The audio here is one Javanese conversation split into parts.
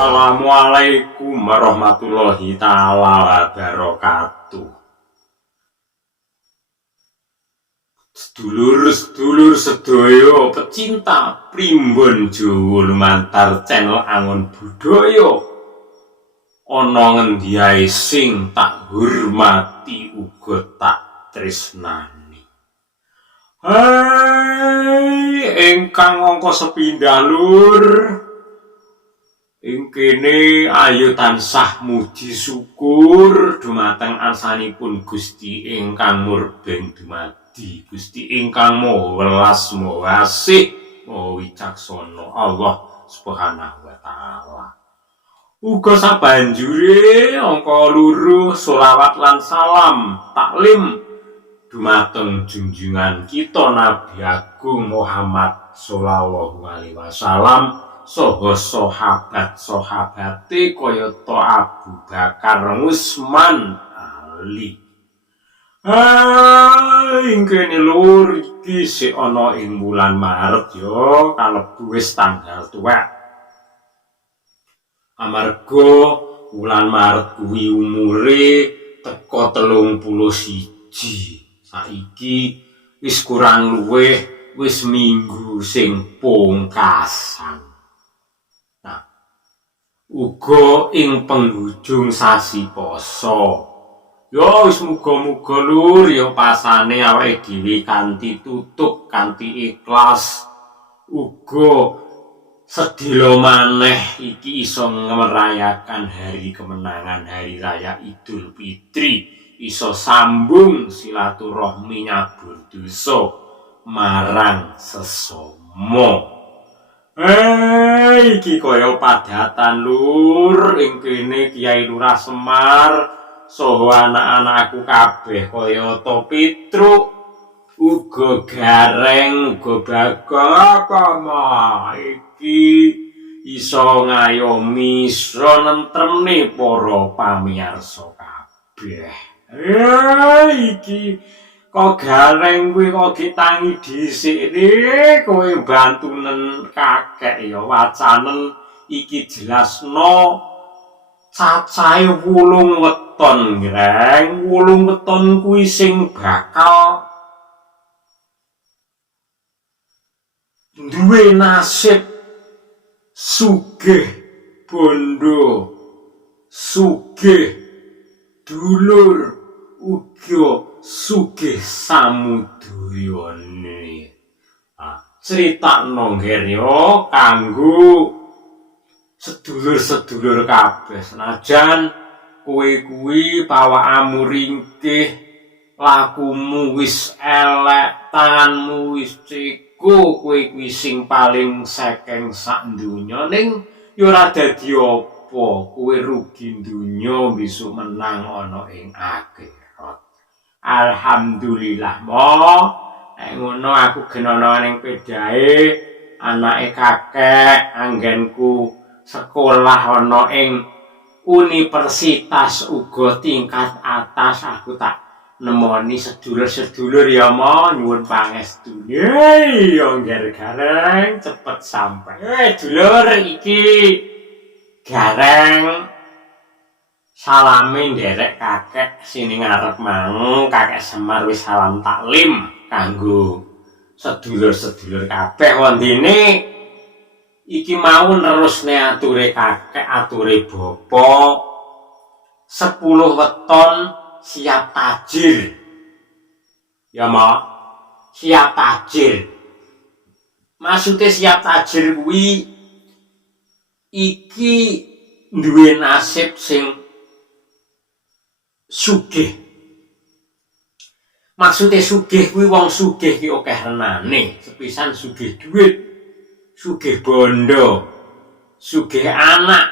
Assalamualaikum warahmatullahi ta'ala wabarakatuh. Sedulur-sedulur sedaya pecinta primbon Jawa lumantar channel Angon Budaya. Ana ngendi ae sing tak hormati uga tak tresnani. Hai ingkang angka sepindhah lur. Ing kene ayo tansah muji syukur dumateng arsanipun Gusti ingkang murbeng dumadi, Gusti ingkang maha welas maha asih maha wicaksana Allah Subhanahu wa taala. Uga sabanjure angka loro sholawat lan salam taklim dumateng junjungan kita Nabi Agung Muhammad sallallahu alaihi wasallam. Soho sahabat-sahabate kayata Abu Bakar Utsman Ali. Ing kene lur iki sik ana ing wulan Maret ya, kalebu wis tanggal tuwek. Amarga wulan Maret kuwi umure teka 31. Saiki wis kurang luwih wis minggu sing pungkasan. Uga ing penghujung sasi poso. Ya wis muga-muga lur ya pasane awake dhewe kanthi tutuk, kanthi ikhlas. Uga sedhela maneh iki iso merayakan hari kemenangan hari raya Idul Fitri, iso sambung silaturahmi nyabur dosa marang sesama. Iki kaya padatan lur ing kene Kiai Lurah Semar saha anak-anakku kabeh kayata Petruk uga Gareng uga Bagong iki iso ngayomi iso nentremne para pamirsa kabeh. Iki kok Gareng kuwi kok ditangi dhisik kowe bantunen kakek ya wacanen iki jelasno cacahe 8 weton Greng. 8 weton kuwi sing bakal duwe nasib sugih bondo sugih dulur uga sugih samudayane. Critakno ngger yo kanggo sedulur-sedulur kabeh senajan kowe kuwi pawakmu ringkih lakumu wis elek, tanganmu wis ceko, kowe kuwi sing paling sekeng sak donya ning ya ora dadi apa, kowe rugi donya besok menang ana ing akhirat. Alhamdulillah mo, nek ngono aku genono ning pedae anake kakek anggenku sekolah ana ing universitas uga tingkat atas aku tak nemoni sedulur-sedulur ya mo nyuwun pangestune ya gareng cepet sampai. Dulur iki gareng salame nderek kakek sini ngarep mau kakek Semar wis salam taklim kanggo sedulur-sedulur kabeh wondene iki mau nerusne ature kakek ature bapak 10 weton siap tajir ya mak siap tajir maksudnya siap tajir kuwi iki duwe nasib sing sugih maksudnya sugih kuwi wong sugih ki akeh renane sepisan sugih duit sugih bondo sugih anak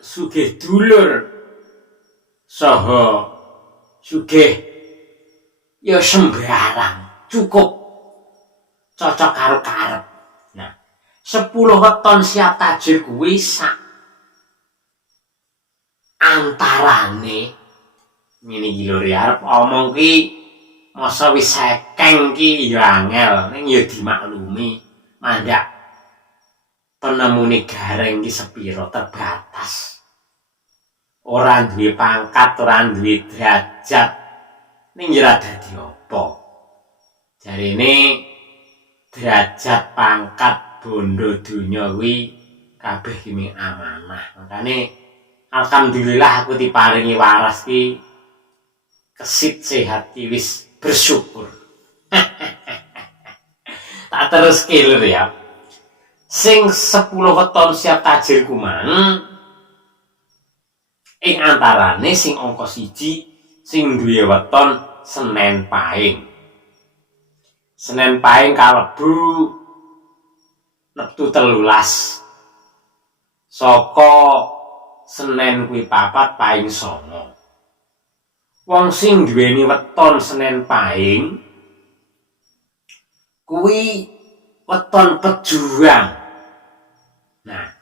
sugih dulur saha sugih ya sembarang cukup cocok karo karep. Nah, 10 weton siap tajir kuwi sak antarane ngene iki lho arep omong ki masa wis sekeng ki ya angel ning ya dimaklumi mandak penemune gareng ki sepiro terbatas. Ora duwe pangkat, ora duwe derajat. Ning ya dadi apa? Jarene derajat pangkat bondo donya kuwi kabeh ki amanah. Makane alhamdulillah aku diparingi waras ki kesit sehat ki wis bersyukur. Tak terus lho ya. Sing 10 weton siap tajir kumang ing antarane sing angka 1 sing duwe weton Senen Pahing. Senen Pahing kalebu neptu 13. Saka Senen kuwi 4 Pahing 9. Wong sing duweni weton Senen Pahing kuwi weton pejuang. Nah,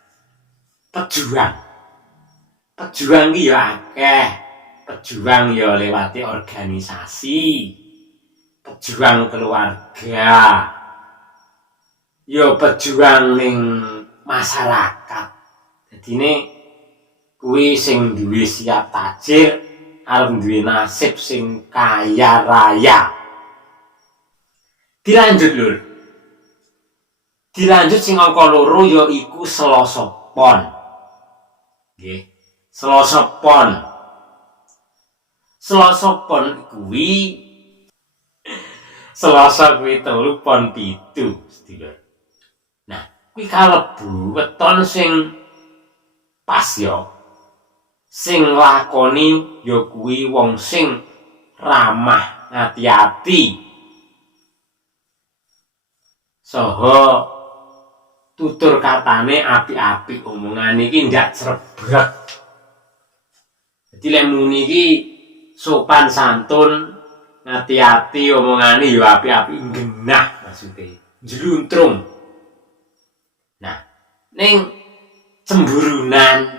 pejuang ki ya akeh. Pejuang ya lewati organisasi. Pejuang keluarga. Ya pejuang ning masyarakat. Dadine kuwi sing duwe siap tajir arep duwe nasib sing kaya raya. Dilanjut lur. Dilanjut sing angka 2 ya iku Selasa Pon. Nggih. Selasa Pon. Selasa Pon kuwi Selasa kuwi 3 Pon 7 sedulur. Nah, kuwi kalebu weton sing pas ya. Sing lakoni ya kuwi wong sing ramah, hati-hati. Saha tutur katane apik-apik, omongane iki ndak crebek. Dadi lek muni iki sopan santun, hati-hati omongane ya apik-apik genah maksude, njluntrung. Nah, ning cemburunan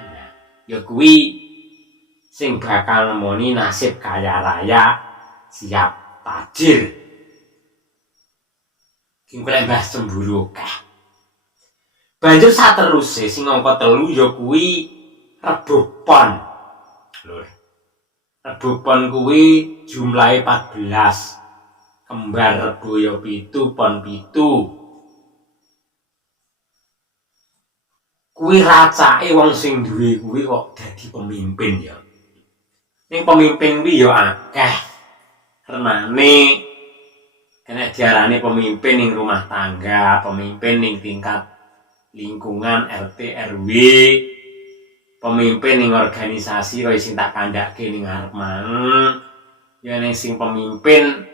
ya kuwi sing bakal nemoni nasib kaya raya siap tajir. Ki golek mbah cemburu akeh. Banjur sateruse sing angka 3 ya kuwi Rebo Pon. Lho. Rebo Pon kuwi jumlahe 14. Kembar Rebo ya 7 Pon 7. Kuwi racake wong sing duwe kuwi kok dadi pemimpin ya. Ning pemimpin kuwi ya akeh. Renane kena diarani pemimpin ning rumah tangga, pemimpin ning tingkat lingkungan RT RW, pemimpin ning organisasi kaya sing tak kandhake ning ngarep mang, ya ning sing pemimpin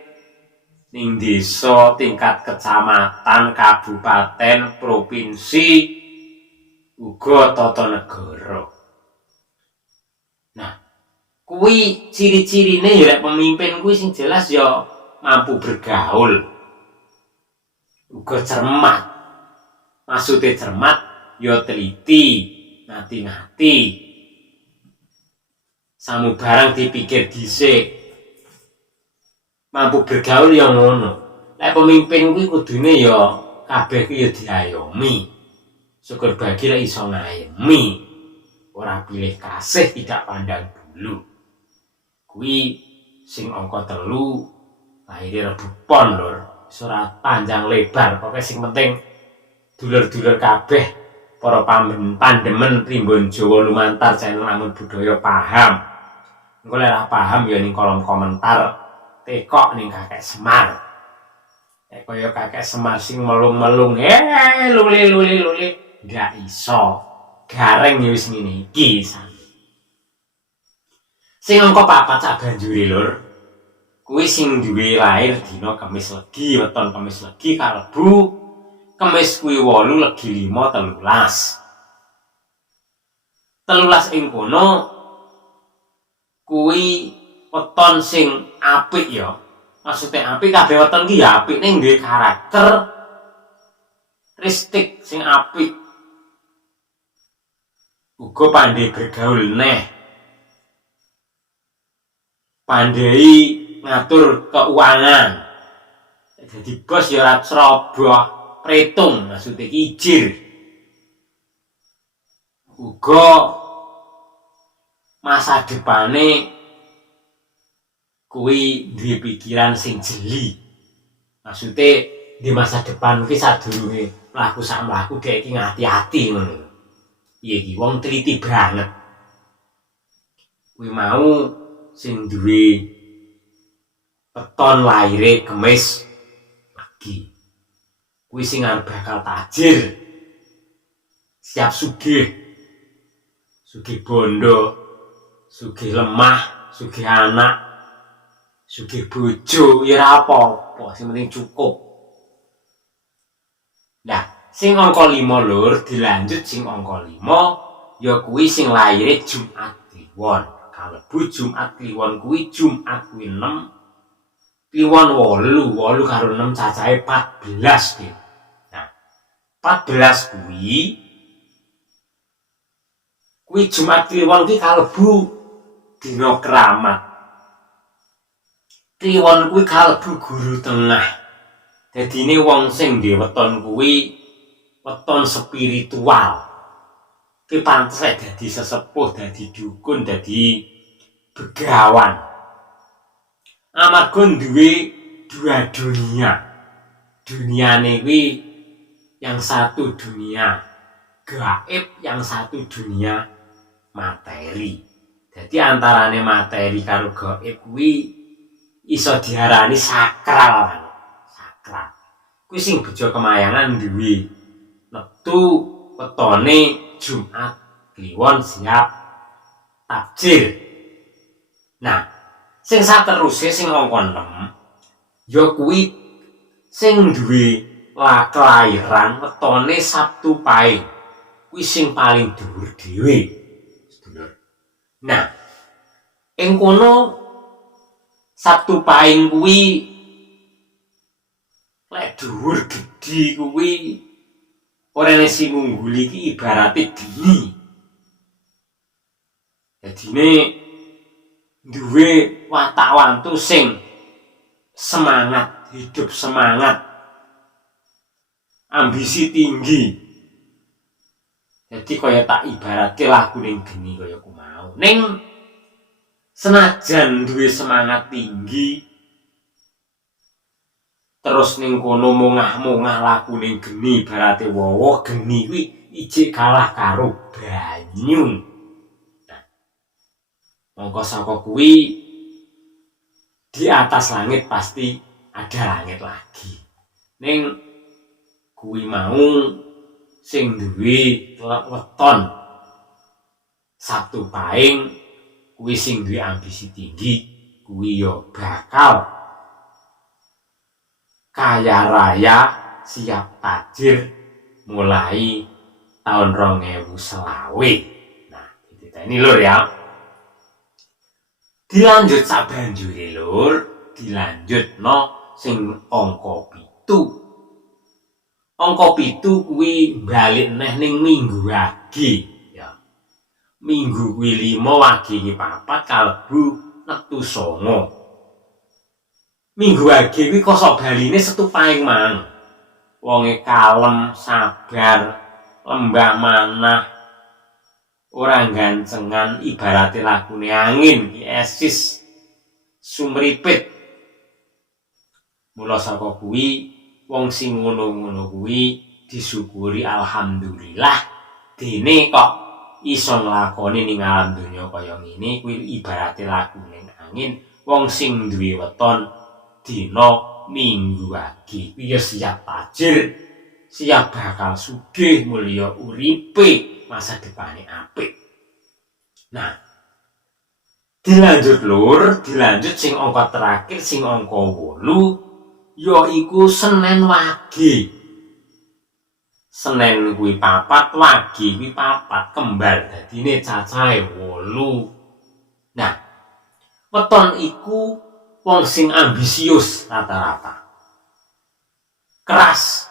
ning desa tingkat kecamatan, kabupaten, provinsi, uga tata negara. Nah, kuwi ciri-cirine ya lek pemimpin kuwi sing jelas ya mampu bergaul. Uga cermat. Maksudnya cermat ya teliti, ngati-ngati. Samubarang dipikir dhisik. Mampu bergaul ya ngono. Lek pemimpin kuwi kudune ya kabeh kuwi ya diayomi. Syukur bagi lek iso ngayemi. Ora pilih kasih tidak pandang bulu. Kuwi sing angka 3 lahir Rebu Pon lur. Ora panjang lebar, pokoke sing penting dulur-dulur kabeh para pandemen Primbon Jawa lumantar channel Angon Budaya paham. Engko lek ora paham ya ning kolom komentar tekok ning Kakek Semar. Nek kaya Kakek Semar sing melung-melung, luli ndak iso. Gareng ya wis ngene iki sami. Sing angka 4 sak banjure lur. Kuwi sing duwe lair dina Kamis Legi, weton Kamis Legi kalebu Kamis kuwi 8 Legi 5 13. 13 ing kono kuwi weton sing apik ya. Maksudnya apik kabeh weton ki ya apik ning duwe karakteristik sing apik. Uga pandai bergaul neh. Pandai ngatur keuangan. Jadi bos ya ora ceroboh, pretung maksudnya kijir. Uga masa depane kuwi duwe pikiran sing jeli. Maksudnya di masa depan ki sadurunge mlaku sak mlaku dhek iki ngati-ati ngono. Iya iki wong teliti banget. Kuwi mau sing duwe weton laire Kamis Legi. Kuwi sing arep bakal tajir. Siap sugih. Sugih bondo, sugih lemah, sugih anak, sugih bojo, ya ora apa-apa, sing penting cukup. Nah, sing angka 5 lur, dilanjut sing angka 5 ya kuwi sing laire Jumat Kliwon. Kalebu Jumat Kliwon kuwi Jumat kuwi 6 Kliwon 8 karo 6 cacahe 14 gitu. Nah, 14 kuwi Jumat Kliwon ki kalebu dina keramat. Kliwon kuwi kalebu guru tengah. Dadine wong sing duwe weton kuwi weton spiritual. Ki pantes dadi sesepuh, dadi dukun, dadi begawan. Amarga duwe 2 dunia. Duniane kuwi yang satu dunia gaib, yang satu dunia materi. Jadi antarane materi karo gaib kuwi iso diarani sakral. Sakral. Kuwi sing bejo kemayangan duwe metu wetone Jumat Kliwon siap takjil. Nah, sing sateruse sing angka 6 ya kuwi sing duwe kelahiran wetone Sabtu Pahing. Kuwi sing paling dhuwur dhewe. Sedulur. Nah, ing kono Sabtu Pahing kuwi lek dhuwur gedhi kuwi ora sing ngungguli iki ibarate dini. Dadine duwe watak wantu sing semangat, hidup semangat. Ambisi tinggi. Jadi kaya tak ibaratke lagu ning geni kaya ku mau. Ning senajan duwe semangat tinggi terus ning kono mungah-mungah lagu ning geni ibarate wowo geni kuwi ijik kalah karo banyu. Nah, mongko saka kuwi di atas langit pasti ada langit lagi. Ning kuwi mau sing duwe weton Sabtu Pahing kuwi sing duwe ambisi tinggi kuwi yo bakal kaya raya siap tajir mulai tahun 2020. Nah, ini lur ya. Dilanjut sabanjure lur, dilanjutno sing angka 7. Angka 7 kuwi balik neh ning minggu wage ya. Minggu kuwi 5 wage iki 4 kalebu nektu 9. Minggu wage kuwi kosok baline Setu Pahing mang. Wonge kalem, sabar, lembah manah, ora gancengan ibarate lagune angin ki esis sumripit. Mula saka kuwi wong sing ngono-ngono kuwi disyukuri alhamdulillah dene kok iso nglakoni ning alam donya kaya ngene kuwi ibarate lagune angin wong sing duwe weton dina minggu wage kuwi ya siap tajir, siap bakal sugih mulya uripe, masa depane apik. Nah, dilanjut lur, dilanjut sing angka terakhir sing angka 8 yaiku Senin wage. Senin kuwi 4, wage kuwi 4, kembar dadine cacahe 8. Nah, weton iku wong sing ambisius rata-rata. Keras.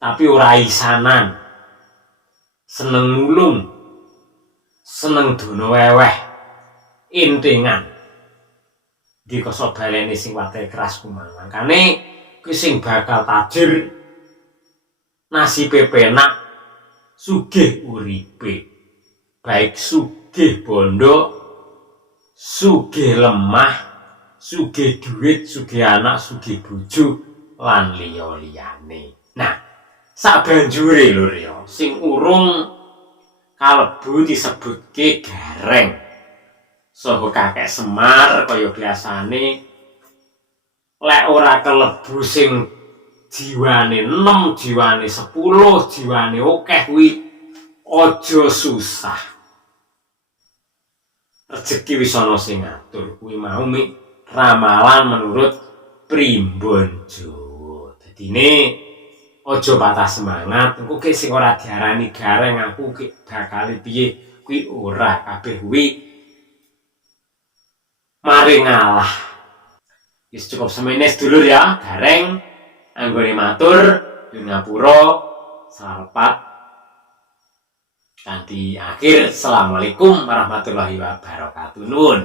Tapi ora isanan. Seneng nulung. Seneng dono weweh. Intingan. Iki kosok balene sing wate keras kumang. Makane kuwi sing bakal tajir nasibe penak sugih uripe. Baik sugih bondo, sugih lemah, sugih duit, sugih anak, sugih bojo lan liya-liyane. Nah, sabanjure lur ya, sing urung kalebu disebutke gareng. Saha kakek Semar kaya biasane lek ora kelebu sing jiwane 6, jiwane 10, jiwane akeh kuwi aja susah. Rezeki wis ana sing ngatur kuwi mau mik ramalan menurut Primbon Jawa. Dadine aja patah semangat, engko ki sing ora diarani gareng aku ki bakal piye kuwi ora, kabeh kuwi mari ngalah. Wis cukup semene sedulur ya, gareng anggone matur nyuwun ngapura salepat kanthi akhir. Assalamualaikum warahmatullahi wabarakatuh. Nuwun.